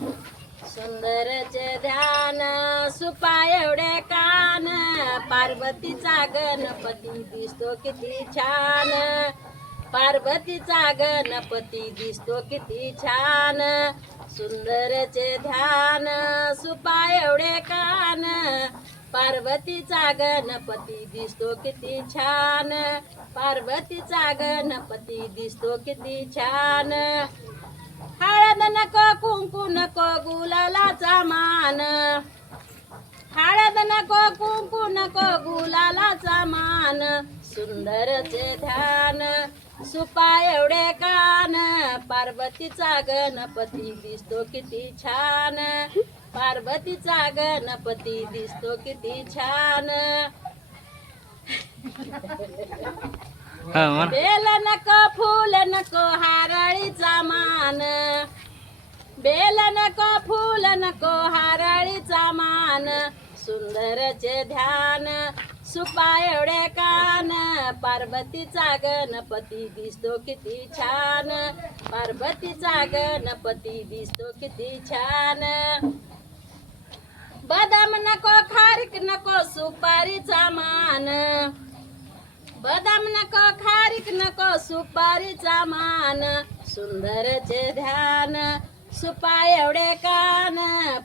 सुंदरचे ध्यान सुपा एवढे कान पार्वतीचा गणपती दिसतो किती छान पार्वतीचा गणपती दिसतो किती छान सुंदरचे ध्यान सुपा एवढे कान पार्वतीचा गणपती दिसतो किती छान पार्वतीचा गणपती दिसतो किती छान हळद नको कुंकू नको गुलालाचा मान हळद नको कुंकू नको गुलालाचा मान सुंदरचे ध्यान सुपा एवढे कान पार्वतीचा गणपती दिसतो किती छान पार्वतीचा गणपती दिसतो किती छान बेल नको फूल नको हारळीचा मान बेल नको फूल नको हारळीचा मान सुंदरचे ध्यान सुपा एवढे कान पार्वतीचा गणपती दिसतो किती छान पार्वतीचा गणपती दिसतो किती छान बदाम नको खारीक नको सुपारीचा मान बदाम नको खारीक नको सुपारीचा मान सुंदरचे ध्यान सुपा एवढे कान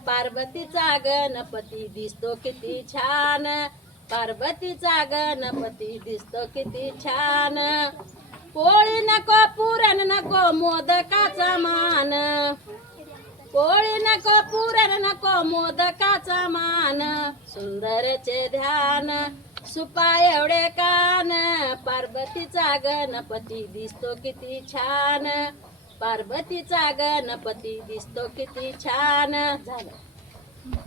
पार्वतीचा गणपती दिसतो किती छान पार्वतीचा गणपती दिसतो किती छान पोळी नको पुरण नको मोदकाचा मान पोळी नको पुरण नको मोदकाचा मान सुंदरचे ध्यान सुपा एवढे कान पार्वतीचा गणपती दिसतो किती छान पार्वतीचा गणपती दिसतो किती छान झालं